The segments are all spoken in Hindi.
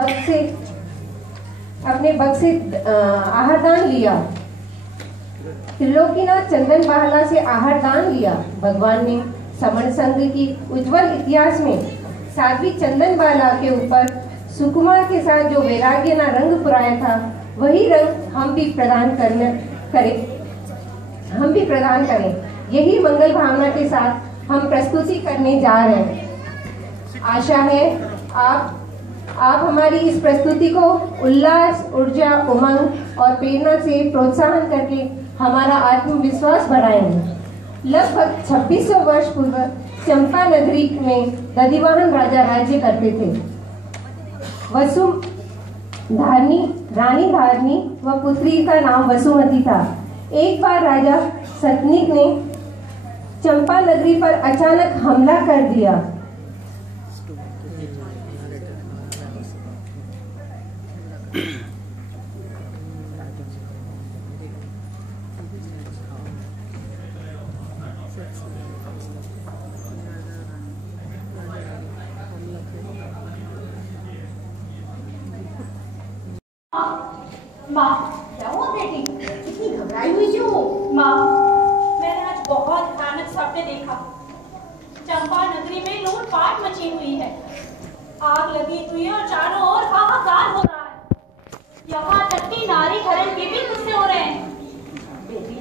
वक्त से अपने वक्त से आहारदान लिया। त्रिलोकीनाथ चंदन बहला से आहारदान लिया। भगवान ने समण संघ की उज्जवल इतिहास में साध्वी चंदन बाला के ऊपर सुकुमार के साथ जो वैराग्य ना रंग पुराया था, वही रंग हम भी प्रदान करें। यही मंगल भावना के साथ हम प्रस्तुति करने जा रहे हैं। आशा है आप हमारी इस प्रस्तुति को उल्लास, ऊर्जा, उमंग और प्रेरणा से प्रोत्साहन करके हमारा आत्मविश्वास बढ़ाएंगे। लगभग 2600 वर्ष पूर्व चंपा नगरी में दधिवाहन राजा राज्य करते थे। रानी धारनी व पुत्री का नाम वसुमती था। एक बार राजा सतनिक ने चंपा नगरी पर अचानक हमला कर दिया। माँ, क्या हुआ बेटी? इतनी घबराई हुई क्यों हो? माँ, मैंने आज बहुत भयानक सपने देखा। चंपा नगरी में लूटपाट मची हुई है। आग लगी हुई है और चारों ओर हाहाकार हो रहा है। यहाँ तक कि नारी हरण के भी किस्से हो रहे हैं। बेटी,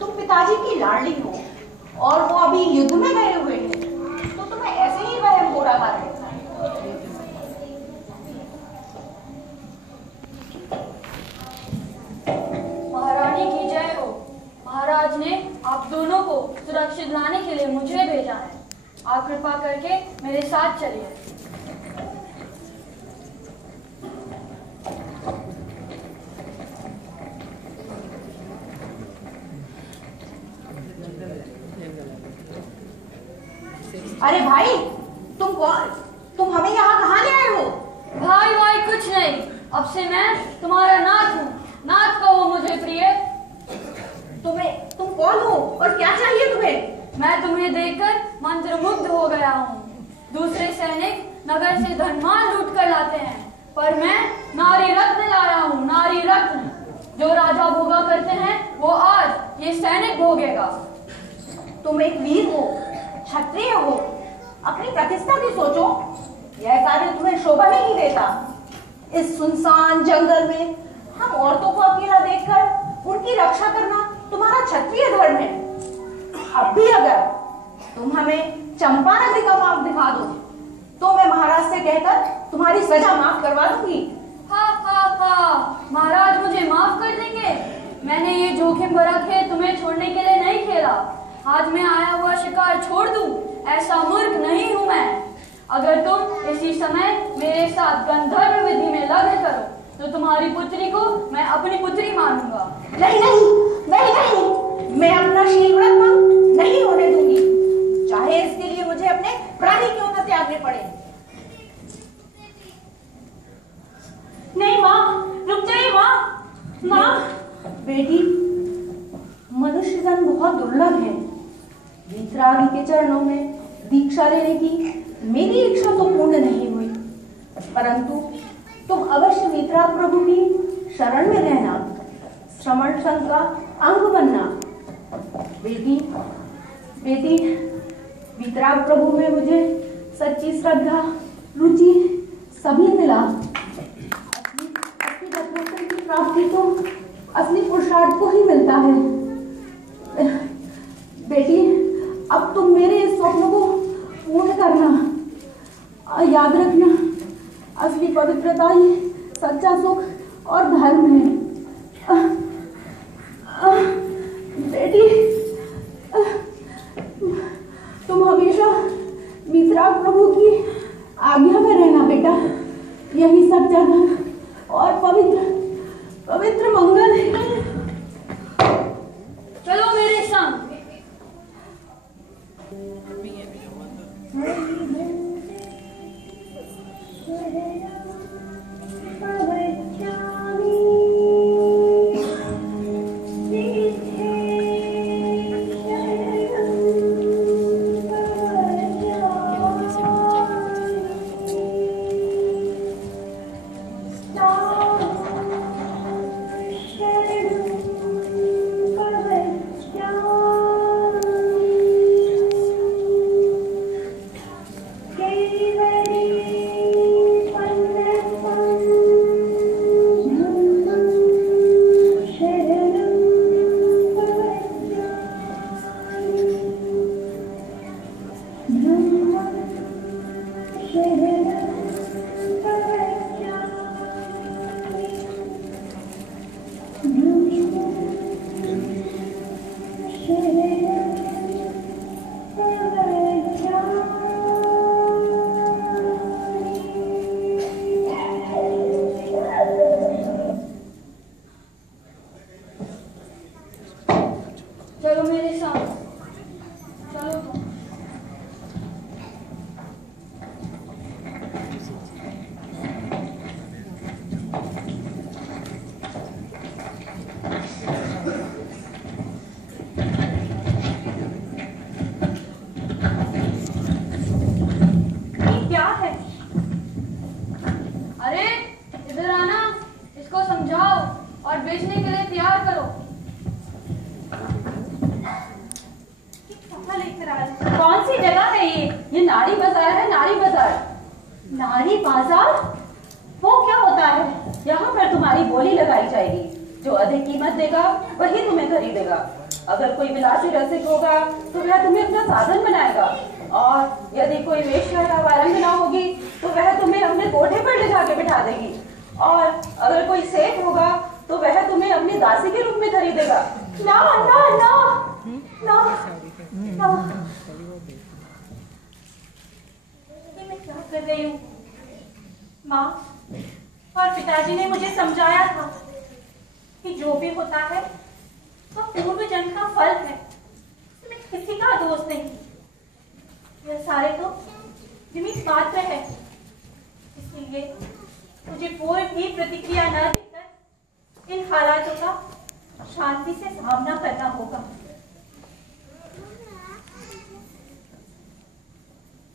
तुम पिताजी की लाडली हो और वो अभी युद्ध में गए हुए हैं, तो तुम्हें ऐसे ही वहम हो रहा है। महारानी की जय हो। महाराज ने आप दोनों को सुरक्षित लाने के लिए मुझे भेजा है। आप कृपा करके मेरे साथ चलिए। अरे भाई, तुम हमें यहाँ कहाँ ले आए हो? भाई कुछ नहीं, अब से मैं तुम्हारा नाथ हूँ। नाथ कहो मुझे प्रिय। तुम कौन हो और क्या चाहिए तुम्हें? मैं तुम्हें देखकर मंत्रमुग्ध हो गया हूँ। दूसरे सैनिक नगर से धनमान लूट कर लाते हैं, पर मैं नारी रत्न लाया हूँ। नारी रत्न जो राजा भोगा करते हैं, वो आज ये सैनिक भोगेगा। तुम एक वीर हो, क्षत्रिय हो, अपनी प्रतिष्ठा की सोचो। यह कार्य तुम्हें शोभा नहीं देता। इस सुनसान जंगल में हम औरतों को अकेला देखकर उनकी रक्षा करना तुम्हारा क्षत्रिय धर्म है। अब भी अगर तुम हमें चंपा नगरी का मार्ग दिखा दो, तो मैं महाराज से कहकर तुम्हारी सजा माफ करवा दूंगी। महाराज मुझे माफ कर देंगे? मैंने ये जोखिम भरा खेल तुम्हें छोड़ने के लिए नहीं खेला। हाथ में आया हुआ शिकार छोड़ दूं, ऐसा मूर्ख नहीं हूं मैं। अगर तुम इसी समय मेरे साथ गंधर्व विधि में लग्न करो, तो तुम्हारी पुत्री को मैं अपनी पुत्री मानूंगा। नहीं, मैं अपना शील व्रत भंग नहीं होने दूंगी, चाहे इसके लिए मुझे अपने प्राणी क्यों न त्यागने पड़े। नहीं माँ, रुक जाइए माँ। बेटी, मनुष्य जन्म बहुत दुर्लभ है। वीतरागी के चरणों में दीक्षा लेने की मेरी इच्छा तो पूर्ण नहीं हुई, परंतु तुम अवश्य वीतराग प्रभु की शरण में रहना, श्रमण संघ का अंग बनना। बेटी, वीतराग प्रभु में मुझे सच्ची श्रद्धा, रुचि सभी मिला। असली भगवंतन की प्राप्ति तो असली पुरुषार्थ को ही मिलता है। बेटी, अब तुम मेरे इस स्वप्न को पूर्ण करना। याद रखना, असली पवित्रता ही सच्चा सुख और धर्म है। बेटी, तुम हमेशा वीतराग प्रभु की आज्ञा में रहना बेटा। यही सच्चा धर्म और पवित्र मंगल है। चलो मेरे संग। इधर आना, इसको समझाओ और बेचने के लिए तैयार करो। कौन सी जगह है ये नारी बाजार है, नारी बाजार। नारी बाजार? वो क्या होता है? यहाँ पर तुम्हारी बोली लगाई जाएगी, जो अधिक कीमत देगा वही तुम्हें खरीदेगा। अगर कोई विलासी रसिक होगा तो वह तुम्हें अपना साधन बनाएगा, और यदि कोई वेश्या या वारंगना होगी तो वह तुम्हें अपने कोठे पर ले जाके बिठा देगी, और अगर कोई सेठ होगा तो वह तुम्हें अपनी दासी के रूप में खरीदेगा। ना ना ना ना ना, ये मैं क्या कर रही हूँ? माँ और पिताजी ने मुझे समझाया था कि जो भी होता है वह पूर्व जन्म का फल है, इसमें किसी का दोष नहीं। यह सारे तो निमित्त मात्र है, इसलिए मुझे कोई भी प्रतिक्रिया न देकर इन हालातों का शांति से सामना करना होगा।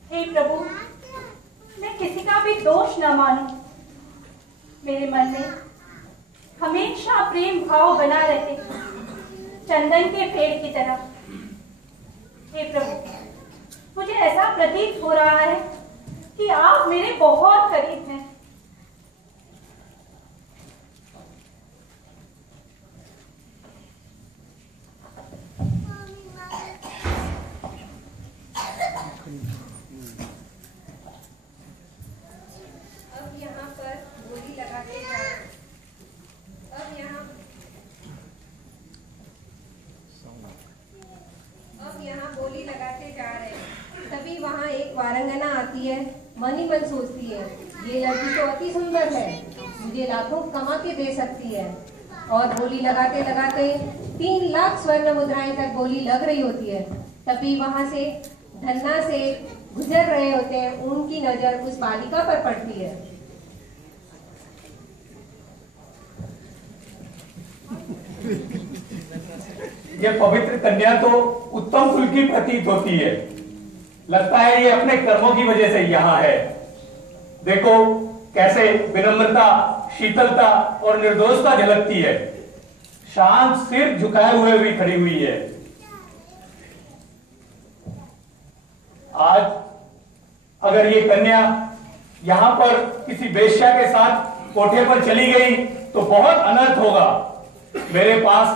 हे प्रभु, मैं किसी का भी दोष न मानूं। मेरे मन में हमेशा प्रेम भाव बना रहे, चंदन के पेड़ की तरह। हे प्रभु, मुझे ऐसा प्रतीत हो रहा है कि आप मेरे बहुत करीब हैं। वारंगना आती है, मन ही मन सोचती है, ये लड़की तो अति सुंदर है, मुझे लाखों कमा के दे सकती है। और बोली लगाते लगाते 3 लाख स्वर्ण मुद्राएं तक बोली लग रही होती है। तभी वहां से धन्ना से गुजर रहे होते हैं, उनकी नजर उस बालिका पर पड़ती है। ये पवित्र कन्या तो उत्तम कुल की प्रतीत होती है। लगता है ये अपने कर्मों की वजह से यहाँ है। देखो कैसे विनम्रता, शीतलता और निर्दोषता झलकती है। शांत सिर झुकाए हुए भी खड़ी हुई है। आज अगर ये कन्या यहाँ पर किसी वेश्या के साथ कोठे पर चली गई तो बहुत अनर्थ होगा। मेरे पास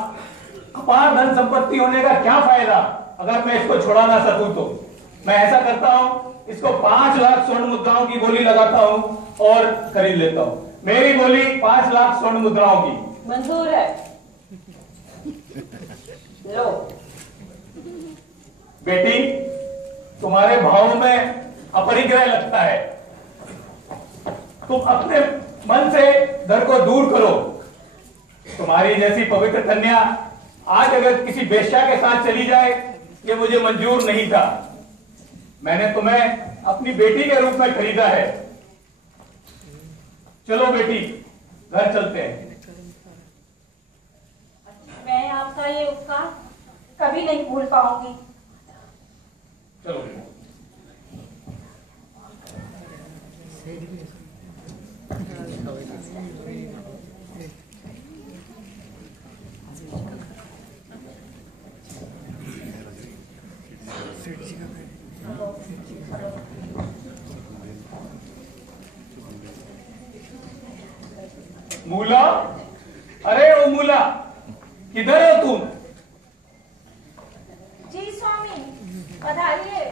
अपार धन संपत्ति होने का क्या फायदा अगर मैं इसको छुड़ा ना सकूं। तो मैं ऐसा करता हूं, इसको 5 लाख स्वर्ण मुद्राओं की बोली लगाता हूं और खरीद लेता हूं। मेरी बोली 5 लाख स्वर्ण मुद्राओं की मंजूर है। लो बेटी, तुम्हारे भाव में अपरिग्रह लगता है। तुम अपने मन से डर को दूर करो। तुम्हारी जैसी पवित्र कन्या आज अगर किसी वेश्या के साथ चली जाए, ये मुझे मंजूर नहीं था। मैंने तुम्हें अपनी बेटी के रूप में खरीदा है। चलो बेटी, घर चलते हैं। मैं आपका ये उपकार कभी नहीं भूल पाऊंगी। चलो। मूला, अरे ओ मूला, किधर हो तुम? जी स्वामी, पधारिए।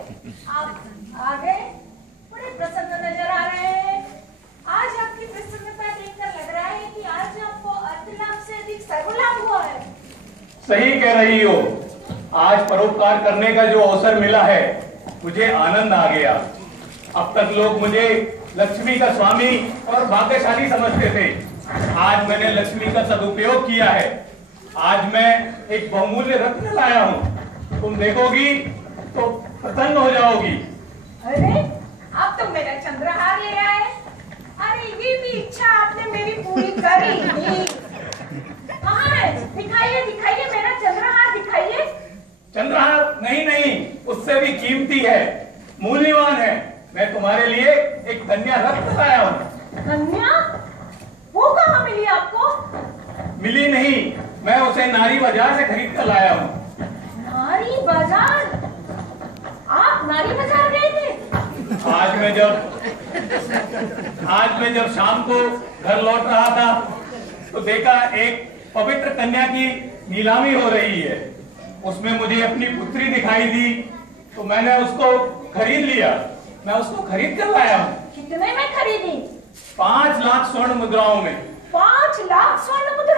आप आ गए? बड़े प्रसन्न नजर आ रहे हैं। आज आपकी प्रसन्नता देखकर लग रहा है कि आज आपको अर्थलाभ से अधिक सर्वलाभ हुआ है। सही कह रही हो। आज परोपकार करने का जो अवसर मिला है, मुझे आनंद आ गया। अब तक लोग मुझे लक्ष्मी का स्वामी और भाग्यशाली समझते थे। आज मैंने लक्ष्मी का सदुपयोग किया है। आज मैं एक बहुमूल्य रत्न लाया हूँ। तुम देखोगी तो प्रसन्न हो जाओगी। अरे, आप तो मेरा चंद्रहार ले आए। अरे, ये भी इच्छा आपने मेरी पूरी करी। कहाँ है? दिखाइए दिखाइए, मेरा चंद्रहार दिखाइए। चंद्रहार नहीं नहीं, उससे भी कीमती है, मूल्यवान है। मैं तुम्हारे लिए एक कन्या रत्न लाया हूँ। कन्या? मिली नहीं, मैं उसे नारी बाजार से खरीद कर लाया हूँ। नारी बाजार? आप नारी बाजार गए थे? आज मैं जब शाम को घर लौट रहा था तो देखा एक पवित्र कन्या की नीलामी हो रही है। उसमें मुझे अपनी पुत्री दिखाई दी तो मैंने उसको खरीद लिया। मैं उसको खरीद कर लाया हूँ। कितने में खरीदी? 5 लाख स्वर्ण मुद्राओं में। 5 लाख स्वर्ण मुद्राएं?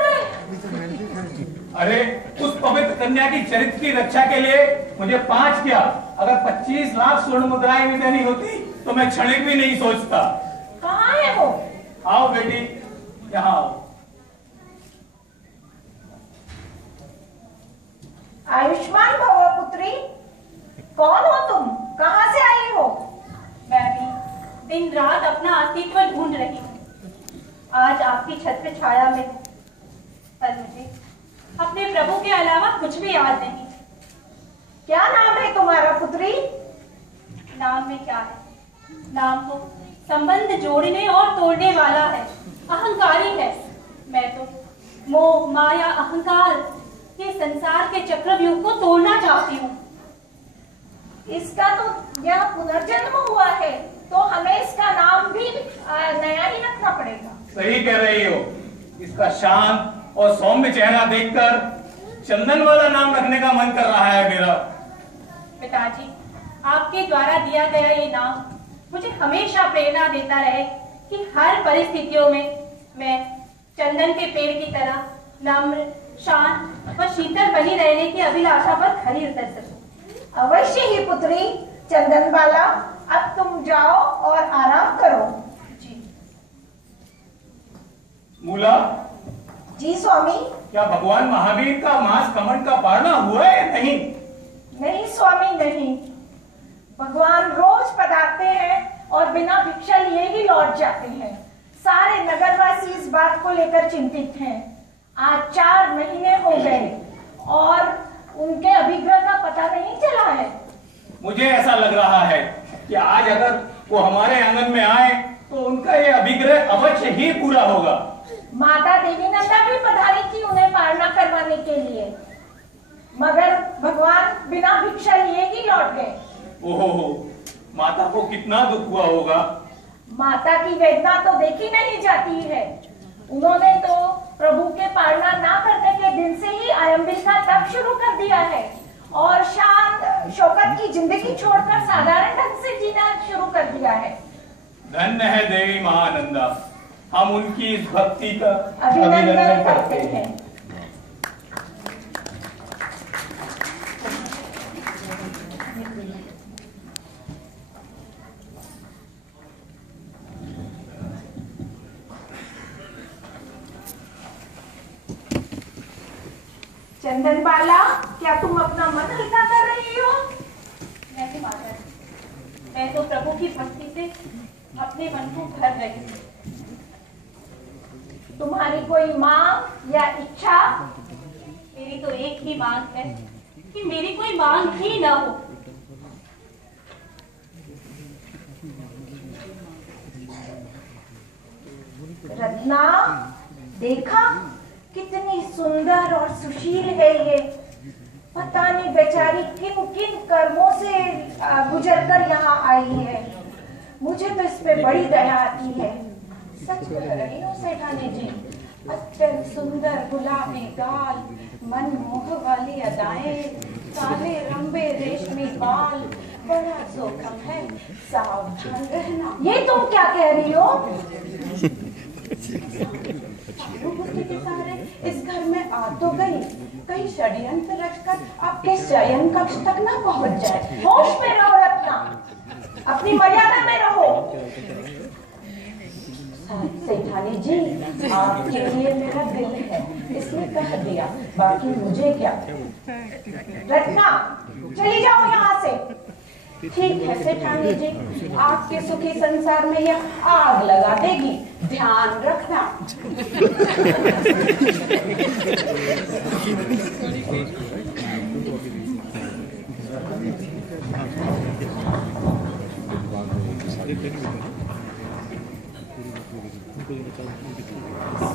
अरे उस पवित्र कन्या की चरित्र की रक्षा के लिए मुझे 5 क्या, अगर 25 लाख स्वर्ण मुद्राएं भी देनी होती तो मैं क्षणिक भी नहीं सोचता। कहाँ है वो? आओ बेटी, यहाँ आओ। आयुष्मान भव पुत्री। कौन हो तुम? कहाँ से आई हो? मैं भी दिन रात अपना अस्तित्व ढूंढ रही हूँ। आज आपकी छत्र छाया में हूँ, पर मुझे अपने प्रभु के अलावा कुछ भी याद नहीं। क्या नाम है तुम्हारा पुत्री? नाम में क्या है? नाम तो संबंध जोड़ने और तोड़ने वाला है, अहंकारी है। मैं तो मोह माया अहंकार ये संसार के चक्रव्यूह को तोड़ना चाहती हूँ। इसका तो यह पुनर्जन्म हुआ है, तो हमें इसका नाम भी नया ही रखना पड़ेगा। सही कह रही हो। इसका शांत और सौम्य चेहरा देखकर चंदन वाला नाम रखने का मन कर रहा है मेरा। पिताजी, आपके द्वारा दिया गया ये नाम मुझे हमेशा प्रेरणा देता रहे कि हर परिस्थितियों में मैं चंदन के पेड़ की तरह नम्र, शांत और शीतल बनी रहने की अभिलाषा पर खरी उतर सकूं। अवश्य ही पुत्री। चंदन बाला, अब तुम जाओ और आराम करो। जी। मूला, जी स्वामी। क्या भगवान महावीर का मांस कमंड का पारना हुआ है या नहीं? नहीं स्वामी, नहीं। भगवान रोज पधारते हैं और बिना भिक्षा लिए ही लौट जाते हैं। सारे नगरवासी इस बात को लेकर चिंतित हैं। आज 4 महीने हो गए और उनके अभिग्रह का पता नहीं चला है। मुझे ऐसा लग रहा है कि आज अगर वो हमारे आंगन में आए तो उनका ये अभिग्रह अवश्य ही पूरा होगा। माता देवी नंदा भी पधारी थी उन्हें पालना करवाने के लिए, मगर भगवान बिना भिक्षा लिए ही लौट गए। ओहो, माता को कितना दुख हुआ होगा। माता की वेदना तो देखी नहीं जाती है। उन्होंने तो प्रभु के पालना ना करने के दिन से ही आयंबिल का तप शुरू कर दिया है और शांत शौकत की जिंदगी छोड़कर साधारण ढंग से जीना शुरू कर दिया है। धन्य है देवी महानंदा। हम उनकी इस भक्ति का अभिनंदन करते हैं। चंदन बाला, क्या तुम अपना मन हल्का कर रही हो? नहीं माता, मैं तो प्रभु की भक्ति से अपने मन को भर रही हूँ। तुम्हारी कोई मांग या इच्छा? मेरी तो एक ही मांग है कि मेरी कोई मांग ही ना हो। रत्ना, देखा कितनी सुंदर और सुशील है ये। पता नहीं बेचारी किन किन कर्मों से गुजरकर यहाँ आई है। मुझे तो इस पे बड़ी दया आती है। सच कह रही हूँ सेठानी जी, अत्यंत सुंदर गुलाबी गाल, मनमोह वाली अदाएं, काले रंबे रेशमी बाल, बड़ा जोखम है, सावधान रहना। ये तुम क्या कह रही हो? के सारे इस घर में आ तो गई, कहीं षड्यंत्र रचकर आपके शयन कक्ष तक ना पहुंच जाए। होश में रहो रत्ना, अपनी मर्यादा में रहो। सेठानी जी, आपके लिए मेरा दिल है, इसलिए कह दिया, बाकी मुझे क्या। रत्ना, चली जाओ यहाँ से। ठीक है सेठानी जी, आपके सुखी संसार में यह आग लगा देगी, ध्यान रखना।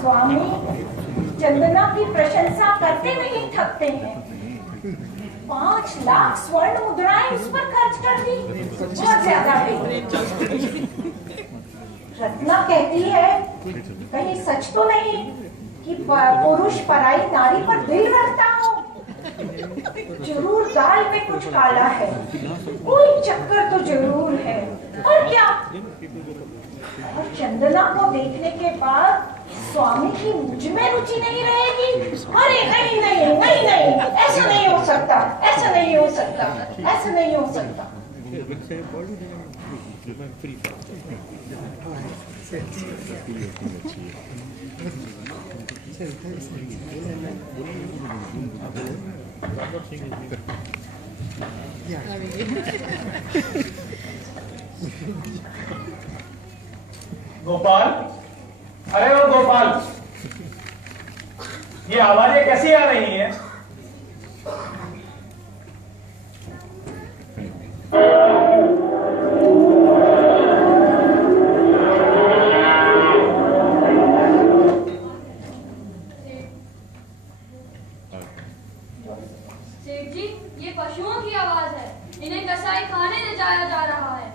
स्वामी चंदना की प्रशंसा करते नहीं थकते हैं। 5 लाख स्वर्ण मुद्राएं उस पर खर्च कर दी, बहुत ज्यादा है। रत्ना कहती है कहीं सच तो नहीं कि पुरुष पराई नारी पर दिल रखता हो। जरूर दाल में कुछ काला है, कोई चक्कर तो जरूर है। और क्या? और चंदना को देखने के बाद स्वामी की मुझ में रुचि नहीं रहेगी? अरे नहीं नहीं नहीं नहीं, ऐसा नहीं हो सकता, ऐसा नहीं हो सकता, ऐसा नहीं हो सकता। गोपाल, अरे वो गोपाल, ये आवाजें कैसी आ रही हैं? सेठ जी, ये पशुओं की आवाज है। इन्हें कसाई खाने ले जाया जा रहा है।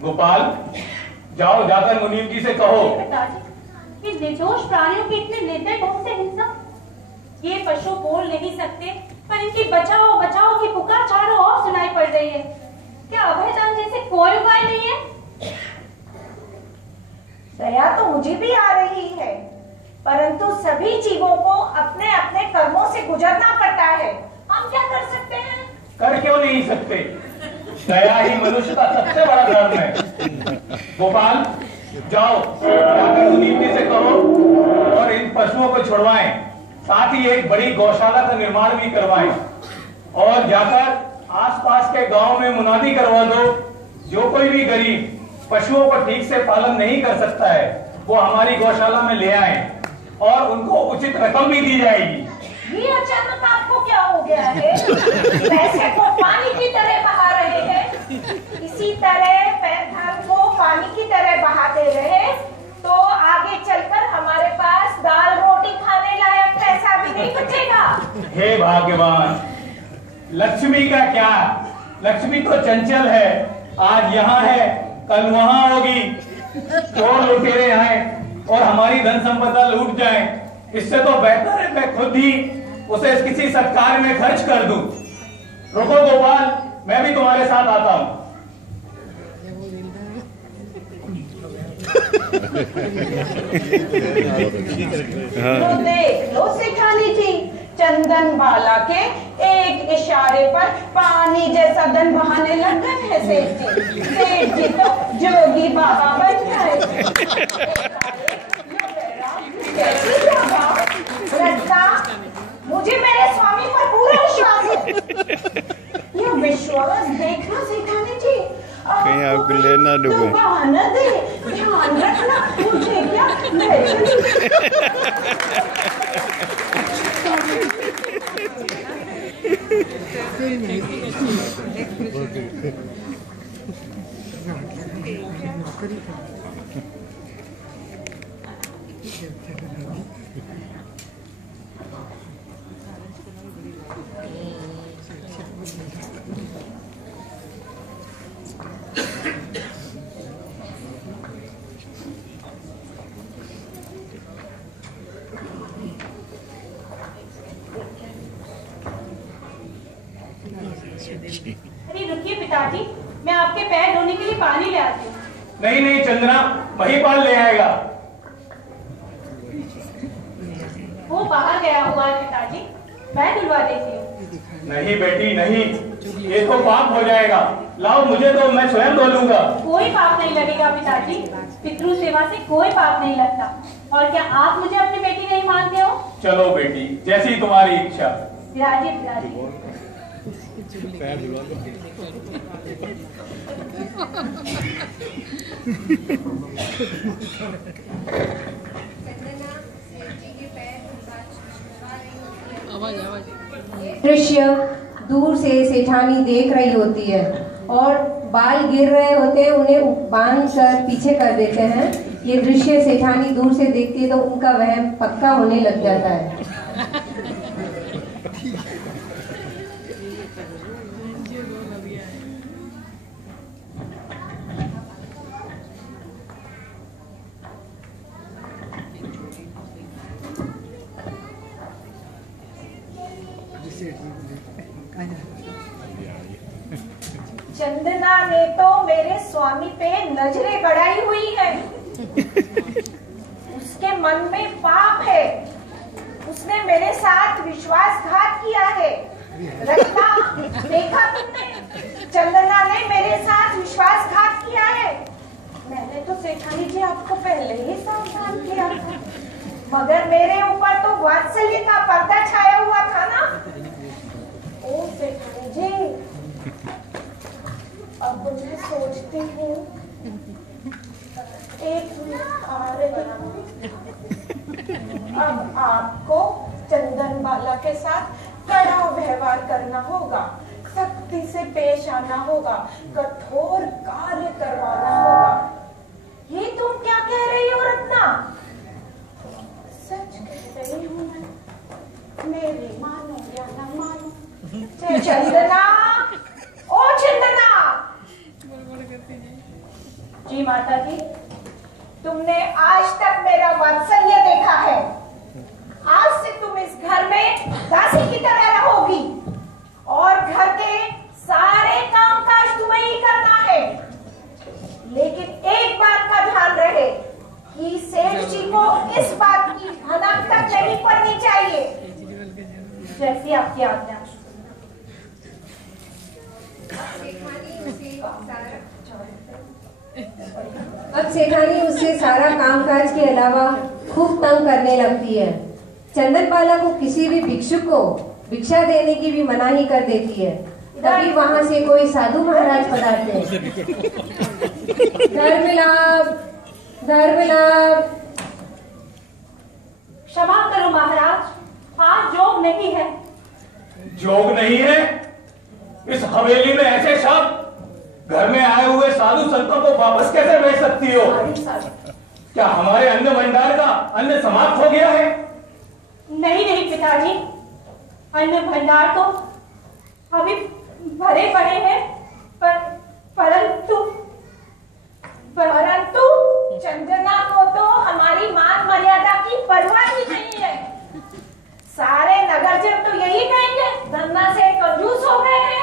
गोपाल, जाओ जाकर मुनीम जी से कहो। पिताजी, इस निर्दोष प्राणियों की इतने निर्दय ढंग से हिंसा। ये पशु बोल नहीं सकते, पर इनकी बचाओ बचाओ की पुकार चारों ओर सुनाई पड़ रही है। क्या अभयदान जैसे कोई उपाय नहीं है? दया तो मुझे भी आ रही है, परंतु सभी जीवों को अपने अपने कर्मों से गुजरना पड़ता है। हम क्या कर सकते हैं? कर क्यों नहीं सकते? दया ही मनुष्य का सबसे बड़ा धर्म है। गोपाल, जाओ जाकर मुनीम जी से कहो और इन पशुओं को छुड़वाएं, साथ ही एक बड़ी गौशाला का निर्माण भी करवाएं और जाकर आसपास के गांव में मुनादी करवा दो, जो कोई भी गरीब पशुओं को ठीक से पालन नहीं कर सकता है वो हमारी गौशाला में ले आए और उनको उचित रकम भी दी जाएगी। ये अचानक आपको क्या हो गया है? पैसे को पानी की तरह बहा रहे हैं। इसी तरह धन को पानी की तरह बहाते रहे तो आगे चलकर हमारे पास दाल रोटी खाने लायक पैसा भी नहीं बचेगा। हे भाग्यवान, लक्ष्मी का क्या? लक्ष्मी तो चंचल है, आज यहाँ है कल वहां होगी। चोर लुटेरे आए और हमारी धन संपदा लूट जाए, इससे तो बेहतर है मैं खुद ही उसे किसी सत्कार में खर्च कर दूं। रुको गोपाल, मैं भी तुम्हारे साथ आता हूं। तो देख लो सेठानी जी, चंदन बाला के एक इशारे पर पानी जैसा धन बहाने लग गए हैं सेठ जी। सेठ जी तो जोगी बाबा बन गए। मुझे मेरे स्वामी पर पूरा विश्वास है। ये विश्वास देखना सेठानी जी, कहीं आपको लेना डूबे। बहाना दे, ध्यान रखना। मुझे क्या अरे रुकिए पिताजी, मैं आपके पैर धोने के लिए पानी ले आती हूँ। नहीं नहीं चंदना, वही पाल ले आएगा। वो बाहर गया हुआ है पिताजी, मैं धुलवा देती हूँ। नहीं बेटी नहीं, ये तो पाप हो जाएगा। लाओ मुझे तो, मैं स्वयं धो लूंगा। कोई पाप नहीं लगेगा पिताजी, पितृ सेवा से कोई पाप नहीं लगता। और क्या आप मुझे अपनी बेटी नहीं मानते हो? चलो बेटी, जैसी तुम्हारी इच्छा। बिराजिए बिराजिए। दृश्य दूर से सेठानी देख रही होती है और बाल गिर रहे होते हैं, उन्हें बांध कर पीछे कर देते हैं। ये दृश्य सेठानी दूर से देखती है तो उनका वहम पक्का होने लग जाता है। चंदना ने तो मेरे स्वामी पे नजरें गड़ाई हुई है। उसके मन में पाप है। उसने मेरे साथ विश्वासघात किया है। रत्ना, देखा तुमने? चंदना ने मेरे साथ विश्वासघात किया है। मैंने तो सेठानी जी आपको पहले ही सावधान किया था, मगर मेरे ऊपर तो वात्सल्य का पर्दा छाया हुआ था ना। ओ सेठानी जी, अब मैं सोचती हूँ एक मिनट आ रही हूँ। अब आपको चंदन बाला के साथ कड़ा व्यवहार करना होगा, सख्ती से पेश आना होगा, कठोर कार्य करवाना होगा। ये तुम क्या कह रही हो रत्ना? सच कह रही हूँ मैं, मेरी मानो या न मानो। चंदना, ओ चंदना! जी माता जी, तुमने आज तक मेरा वात्सल्य देखा है। आज से तुम इस घर में दासी की तरह रहोगी और घर के सारे कामकाज तुम्हें ही करना है। लेकिन एक बात का ध्यान रहे कि सेठ जी को इस बात की भनक तक नहीं पड़नी चाहिए। जैसी आपकी आज्ञा। अब सेठानी उससे सारा कामकाज के अलावा खूब तंग करने लगती है। चंदनबाला को किसी भी भिक्षुक को भिक्षा देने की भी मनाही कर देती है। तभी वहां से कोई साधु महाराज पधारते हैं। धर्मलाभ, धर्मलाभ। क्षमा करो महाराज, आज जोग नहीं है। जोग नहीं है? इस हवेली में ऐसे शब्द घर में आए हुए साधु संतों को वापस कैसे भेज सकती हो? क्या हमारे अन्न भंडार का अन्न समाप्त हो गया है? नहीं नहीं पिताजी, अन्न भंडार तो अभी भरे पड़े हैं, परंतु चंदना को तो हमारी मान मर्यादा की परवाह ही नहीं है। सारे नगरजन तो यही कहेंगे, धन्ना से कंजूस हो गए हैं।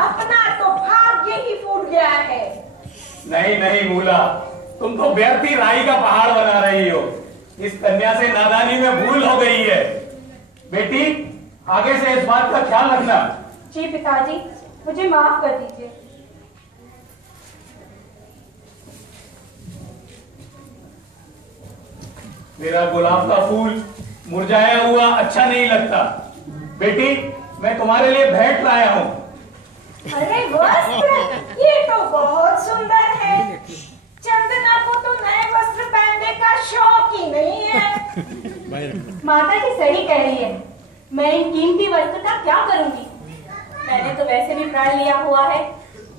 अपना तो भाग्य ही फूट गया है। नहीं नहीं मूला, तुम तो व्यर्थ ही राई का पहाड़ बना रही हो। इस कन्या से नादानी में भूल हो गई है। बेटी, आगे से इस बात का ख्याल रखना। जी पिताजी, मुझे माफ कर दीजिए। मेरा गुलाब का फूल मुरझाया हुआ अच्छा नहीं लगता। बेटी, मैं तुम्हारे लिए भेंट लाया हूँ। अरे वस्त्र, ये तो बहुत सुंदर है। चंदना को तो नए वस्त्र पहनने का शौक ही नहीं है। माता जी सही कह रही है, मैं इन कीमती वस्त्र का क्या करूंगी? मैंने तो वैसे भी प्रण लिया हुआ है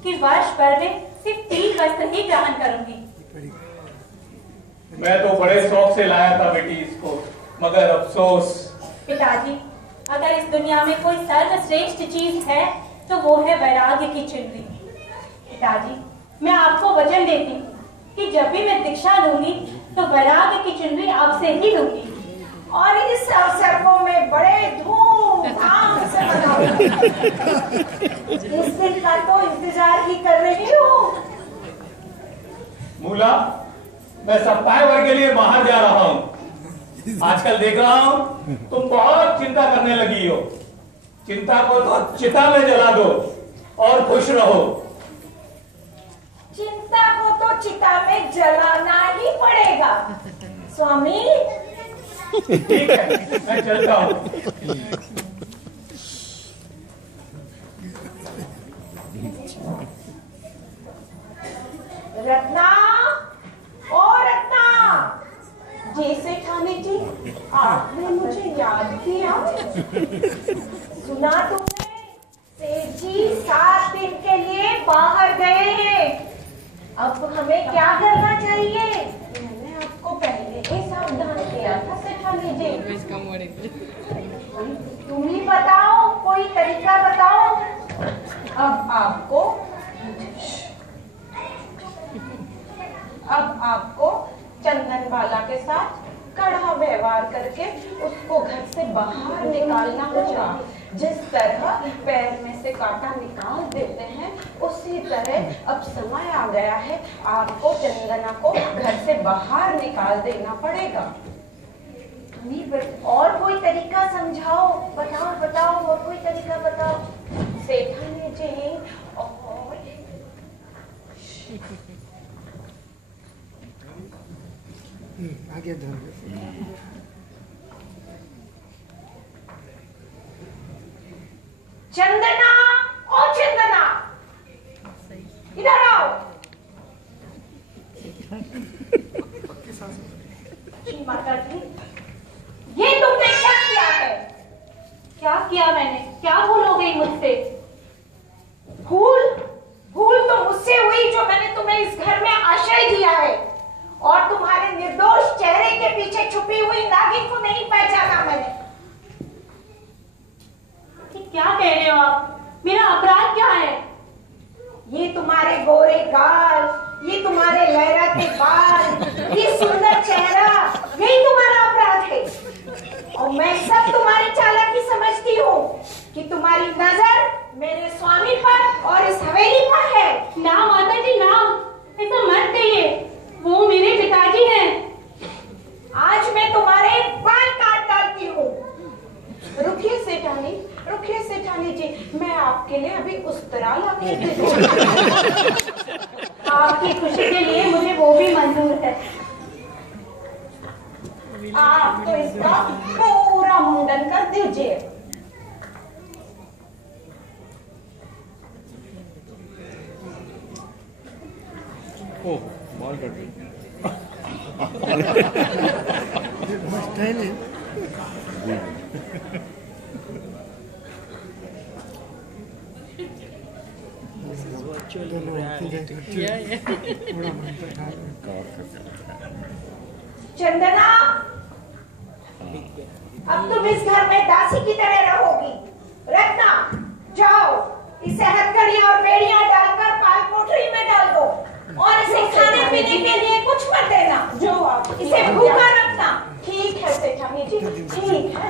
कि वर्ष भर में सिर्फ 3 वस्त्र ही ग्रहण करूंगी। मैं तो बड़े शौक से लाया था बेटी इसको, मगर अफसोस। पिताजी, अगर इस दुनिया में कोई सर्वश्रेष्ठ चीज है तो वो है वैराग्य की चुनरी। पिताजी, मैं आपको वचन देती हूँ कि जब भी मैं दीक्षा लूंगी तो वैराग्य की चुनरी आपसे ही लूंगी। और इस अवसर को मैं बड़े धूमधाम से मनाऊंगी। इस दिन का तो इंतजार ही कर रही हूँ। मूला, मैं सप्ताह भर के लिए बाहर जा रहा हूँ। आजकल देख रहा हूँ तुम बहुत चिंता करने लगी हो। चिंता को तो चिता में जला दो और खुश रहो। चिंता को तो चिता में जलाना ही पड़ेगा स्वामी। ठीक है, मैं चलता हूँ। रत्ना, ओ रत्ना। जी सेठानी जी, आपने मुझे याद किया? सुना तुमने? सेठ जी 7 दिन के लिए बाहर गए हैं। अब हमें क्या करना चाहिए? मैंने आपको पहले ही सावधान किया था सेठानी जी। तुम ही बताओ, कोई तरीका बताओ। अब आपको चंदन बाला के साथ कड़ा व्यवहार करके उसको घर से बाहर निकालना होगा। जिस तरह पैर में से कांटा निकाल देते हैं, उसी तरह अब समय आ गया है, आपको चंदना को घर से बाहर निकाल देना पड़ेगा। और कोई तरीका समझाओ, बताओ बताओ, और कोई तरीका बताओ सेठानी जी। और आगे धर चंदना, ओ चंदना, इधर आओ। जी माता जी, ये तुमने क्या किया है? क्या किया मैंने? क्या भूल हो गई मुझसे? भूल तो मुझसे हुई जो मैंने तुम्हें इस घर में आश्रय दिया है, और तुम्हारे निर्दोष चेहरे के पीछे छुपी हुई नागिन को नहीं पहचाना मैंने। क्या कह रहे हो आप? मेरा अपराध क्या है? ये तुम्हारे गोरे गाल, ये तुम्हारे लहराते बाल, ये सुंदर चेहरा, यही तुम्हारा अपराध है। और मैं सब तुम्हारी चालाकी समझती हूँ कि तुम्हारी नजर मेरे स्वामी पर और इस हवेली पर है। ना माता जी ना, ऐसा मत कहिए, वो मेरे पिताजी हैं। आज मैं तुम्हारे बाल काट डालती हूँ। रुकिए सेठानी जी, मैं आपके लिए अभी उस्तरा लाके दे दूँ। आपकी खुशी के लिए मुझे वो भी मंजूर है। आप तो इसका पूरा मुंडन कर दीजिए। ओ बाल कट गई। चंदना, अब तुम इस घर में दासी की तरह रहोगी। रत्ना, जाओ इसे हथकड़ियां और बेड़ियां डालकर पाल कोठरी में डाल दो, और इसे खाने पीने के लिए कुछ मत देना। जो आप इसे भूखा रखना। ठीक है सेठानी जी, ठीक है।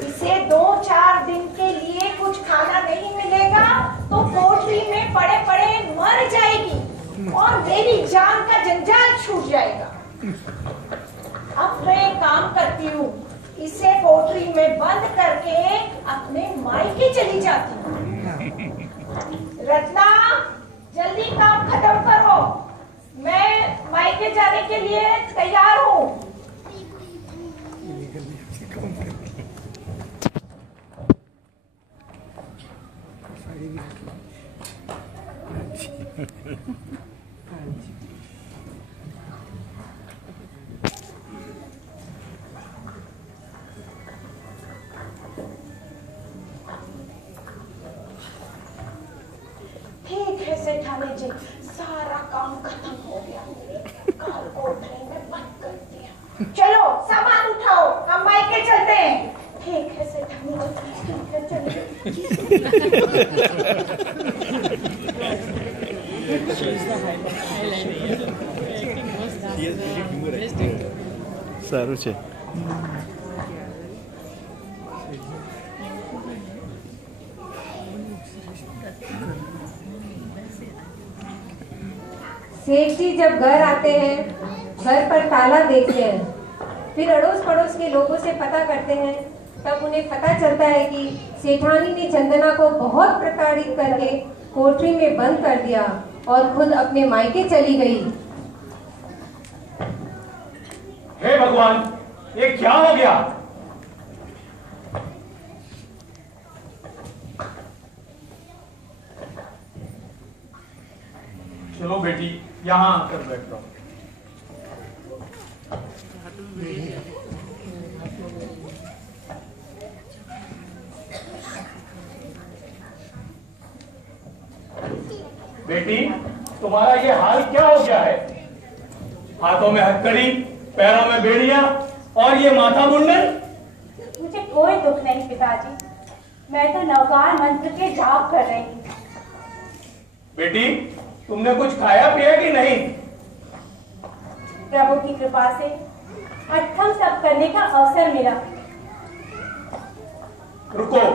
इसे 2-4 दिन के लिए कुछ खाना नहीं मिलेगा तो कोठरी में पड़े पड़े मर जाएगी, और मेरी जान का जंजाल छूट जाएगा। अब मैं एक काम करती हूँ, इसे कोठरी में बंद करके अपने मायके चली जाती हूँ। रत्ना, जल्दी काम खत्म करो, मैं मायके जाने के लिए तैयार हूँ। ठीक है सेठानी जी, सारा काम खत्म हो गया। काल कोठरी में बंद कर दिया। चलो सामान उठाओ, हम मायके चलते हैं। ठीक है सेठानी जी, ठीक है, चलिए। સારું છે। सेठ जी जब घर आते हैं, घर पर ताला देखते हैं, फिर अड़ोस पड़ोस के लोगों से पता करते हैं, तब उन्हें पता चलता है कि सेठानी ने चंदना को बहुत प्रताड़ित करके कोठरी में बंद कर दिया और खुद अपने मायके चली गई। हे भगवान, ये क्या हो गया? चलो बेटी, यहाँ आकर बैठ जाओ। बेटी, तुम्हारा ये हाल क्या हो गया है? हाथों में हथकड़ी, पैरों में बेड़ियां और ये माथा मुंडन। मुझे कोई दुख नहीं पिताजी, मैं तो नवगार मंत्र के जाप कर रही हूँ। बेटी, तुमने कुछ खाया पिया कि नहीं? प्रभु की कृपा से अठम तप करने का अवसर मिला। रुको,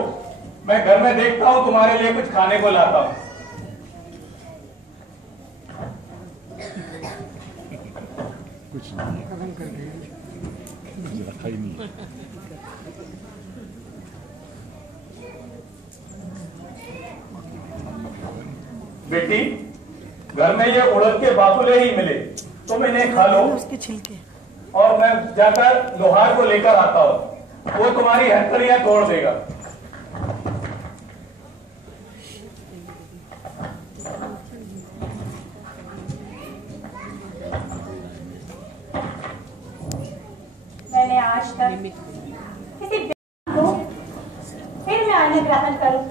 मैं घर में देखता हूँ, तुम्हारे लिए कुछ खाने को लाता हूँ। कुछ नहीं रखा ही नहीं। बेटी, घर में ये उड़द के बाकुले ही मिले, तुम इन्हें खा लो। उसके छिलके और मैं जाकर लोहार को लेकर आता हूँ, वो तुम्हारी हथकड़ियां तोड़ देगा। मैंने आज तक किसी को फिर मैं अन्न ग्रहण करूं।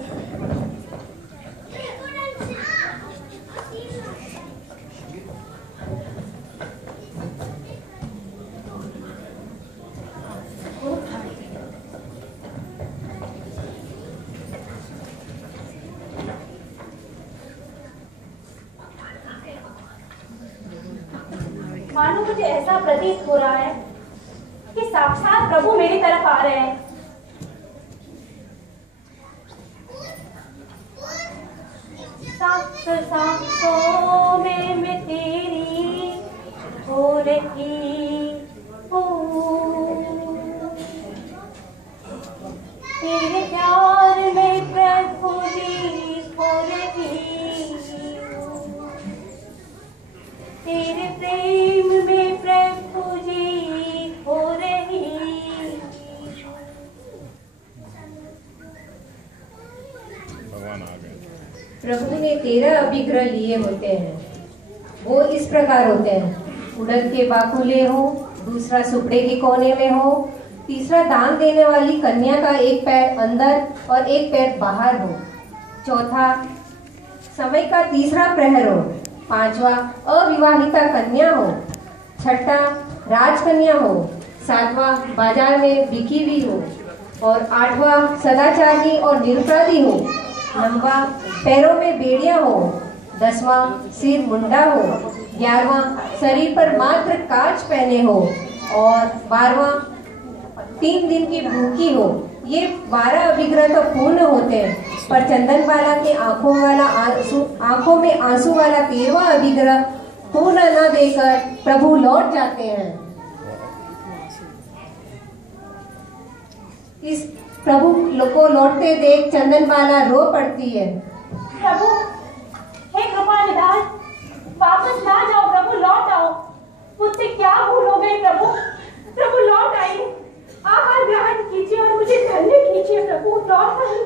मानो मुझे ऐसा प्रतीत हो रहा है कि साक्षात प्रभु मेरी तरफ आ रहे हैं। सांसों में मैं तेरी हो रही हूँ, तेरे प्यार में प्रभु जी हो रही हूँ, तेरे प्रेम में प्रभु जी हो रही। भगवान आ गए। प्रभु ने 13 अभिग्रह लिए होते हैं। वो इस प्रकार होते हैं: उड़द के बाकुले हो, दूसरा सुपड़े के कोने में हो, तीसरा दान देने वाली कन्या का एक पैर अंदर और एक पैर बाहर हो, चौथा समय का तीसरा प्रहर हो, पांचवा अविवाहिता कन्या हो, छठा राजकन्या हो, सातवां बाजार में बिकी हुई हो, और आठवां सदाचारी और निरपराधी हो, नौवां पैरों में बेड़ियां हो, 10वां सिर मुंडा हो, 11वां शरीर पर मात्र कांच पहने हो, और 12वां 3 दिन की भूखी हो। ये 12 अभिग्रह तो पूर्ण होते हैं, पर चंदनबाला के आंखों में आंसू वाला 13वां अभिग्रह पूर्ण न देकर प्रभु लौट जाते हैं। इस प्रभु को लौटते देख चंदनबाला रो पड़ती है। प्रभु, हे कृपा निधान, वापस ना जाओ प्रभु, लौट आओ। मुझसे क्या भूल हो गई प्रभु? प्रभु लौट आइए, आहार ग्रहण कीजिए और मुझे धन्य कीजिए प्रभु। लौट आइए,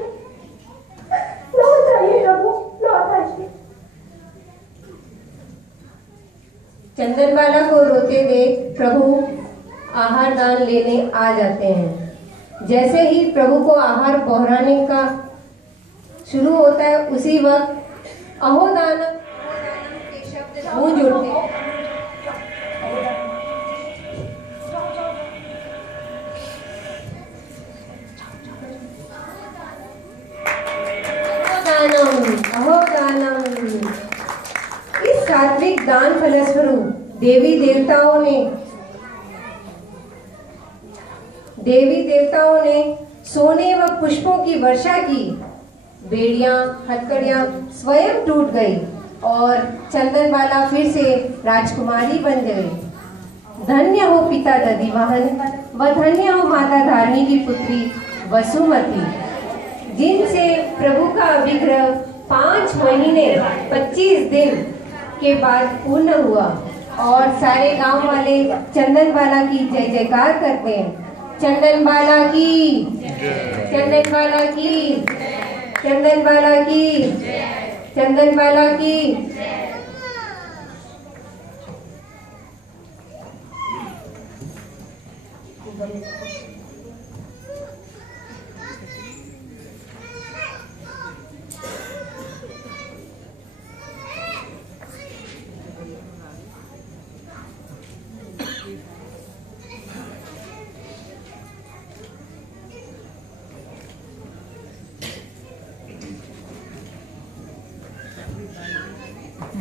लौट आइए प्रभु, लौट आइए। चंदनबाला को रोते देख प्रभु आहार दान लेने आ जाते हैं। जैसे ही प्रभु को आहार पहुंचाने का शुरू होता है, उसी वक्त अहोदानम के शब्द गूंज उठते हैं। अहोदानम। इस सात्विक दान फलस्वरूप देवी देवताओं ने सोने व पुष्पों की वर्षा की। बेड़ियां, हथकड़ियां स्वयं टूट गई और चंदनबाला फिर से राजकुमारी बन गई। धन्य हो पिता दधिवाहन व धन्य हो माता धारणी की पुत्री वसुमती, जिनसे प्रभु का अभिग्रह 5 महीने 25 दिन के बाद पूर्ण हुआ। और सारे गांव वाले चंदनबाला की जय जयकार करते हैं। चंदनबाला की, चंदनबाला की, चंदनबाला की, चंदनबाला की।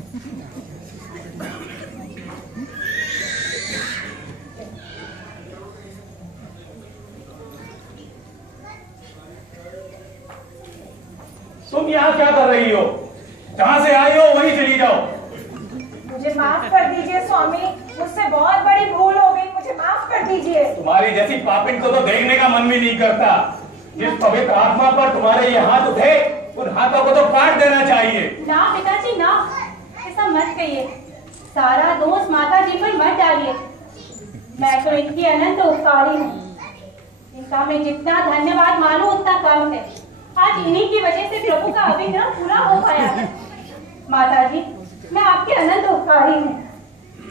तुम यहाँ क्या कर रही हो? जहाँ से आई हो वहीं चली जाओ। मुझे माफ कर दीजिए स्वामी, मुझसे बहुत बड़ी भूल हो गई, मुझे माफ कर दीजिए। तुम्हारी जैसी पापिन को तो देखने का मन भी नहीं करता। जिस पवित्र आत्मा पर तुम्हारे ये हाथ उठे, उन हाथों को तो काट देना चाहिए। ना पिताजी ना, ऐसा मत कहिए। सारा दोष माता जी पर मत डालिए। मैं तो इनकी अनंत उपकारी हूँ। इनका मैं जितना धन्यवाद मानूं उतना कम है। आज इन्हीं की वजह से प्रभु का अभिग्रह पूरा हो पाया है। माता जी, मैं आपके अनंत उपकारी हूँ।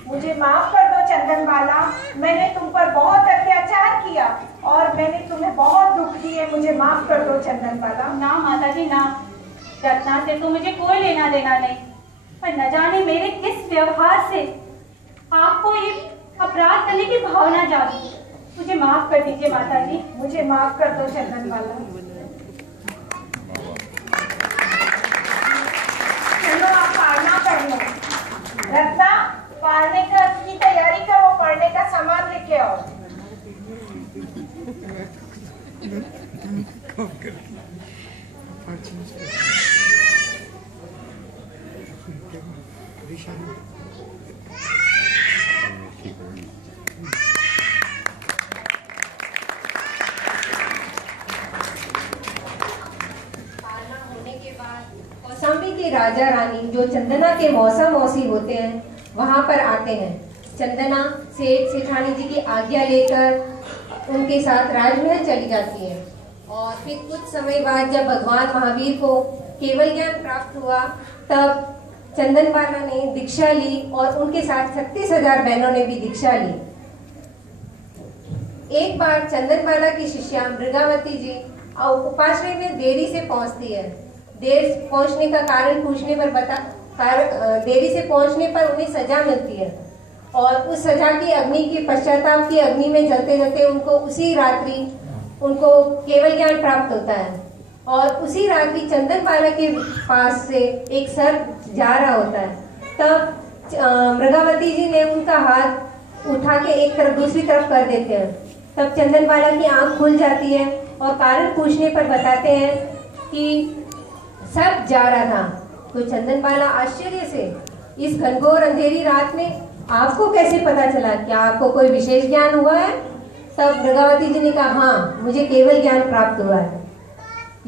मुझे माफ कर दो चंदनबाला, मैंने तुम पर बहुत अत्याचार किया और मैंने तुम्हें बहुत दुख दिए। मुझे माफ कर दो चंदनबाला। ना माता जी ना, रत्ना से तो मुझे कोई लेना देना नहीं, पर न जाने मेरे किस व्यवहार से आपको ये अपराध करने की भावना जागी। मुझे माफ कर दीजिए माता जी। मुझे माफ कर दो चंदनबाला। चलो आप पारना कर लो। रत्ना, पारने की तैयारी करो, पढ़ने का सामान लेके आओ। कौशाम्बी के राजा रानी जो चंदना के मौसा मौसी होते हैं वहां पर आते हैं। चंदना सेठ सेठानी जी की आज्ञा लेकर उनके साथ राजमहल चली जाती है और फिर कुछ समय बाद जब भगवान महावीर को केवल ज्ञान प्राप्त हुआ तब चंदनबाला ने दीक्षा ली और उनके साथ 36,000 बहनों ने भी दीक्षा ली। एक बार चंदनबाला की शिष्या मृगावती जी उपाश्रय में देरी से पहुंचती है। देर पहुंचने का कारण पूछने पर देरी से पहुंचने पर उन्हें सजा मिलती है और उस सजा की अग्नि की पश्चाताप की अग्नि में जलते जलते उनको उसी रात्रि उनको केवल ज्ञान प्राप्त होता है। और उसी रात्रि चंदनबाला के पास से एक सर्प जा रहा होता है। तब मृगावती जी ने उनका हाथ उठा के एक तरफ दूसरी तरफ कर देते हैं। तब चंदनबाला की आंख खुल जाती है और कारण पूछने पर बताते हैं कि सर्प जा रहा था। तो चंदनबाला आश्चर्य से, इस घनघोर अंधेरी रात में आपको कैसे पता चला? क्या आपको कोई विशेष ज्ञान हुआ है? तब मृगावती जी ने कहा, हाँ, मुझे केवल ज्ञान प्राप्त हुआ है।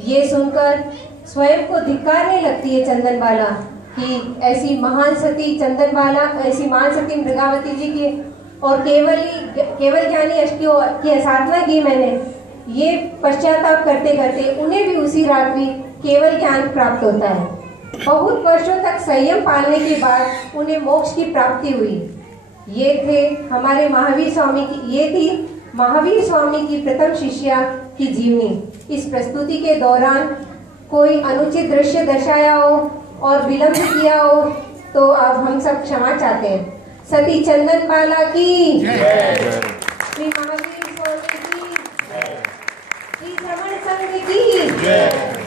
ये सुनकर स्वयं को धिक्कारने लगती है चंदनबाला कि ऐसी महान सती चंदनबाला, ऐसी महान सती मृगावती जी की और केवल ज्ञानी अष्टियों की साधना की मैंने। ये पश्चाताप करते करते उन्हें भी उसी रात्रि केवल ज्ञान प्राप्त होता है। बहुत वर्षों तक संयम पालने के बाद उन्हें मोक्ष की प्राप्ति हुई। ये थी महावीर स्वामी की प्रथम शिष्या की जीवनी। इस प्रस्तुति के दौरान कोई अनुचित दृश्य दर्शाया हो और विलंब किया हो तो अब हम सब क्षमा चाहते हैं। सती चंदनबाला की जय, श्री महावीर स्वामी की, श्री श्रवण संघ की जय।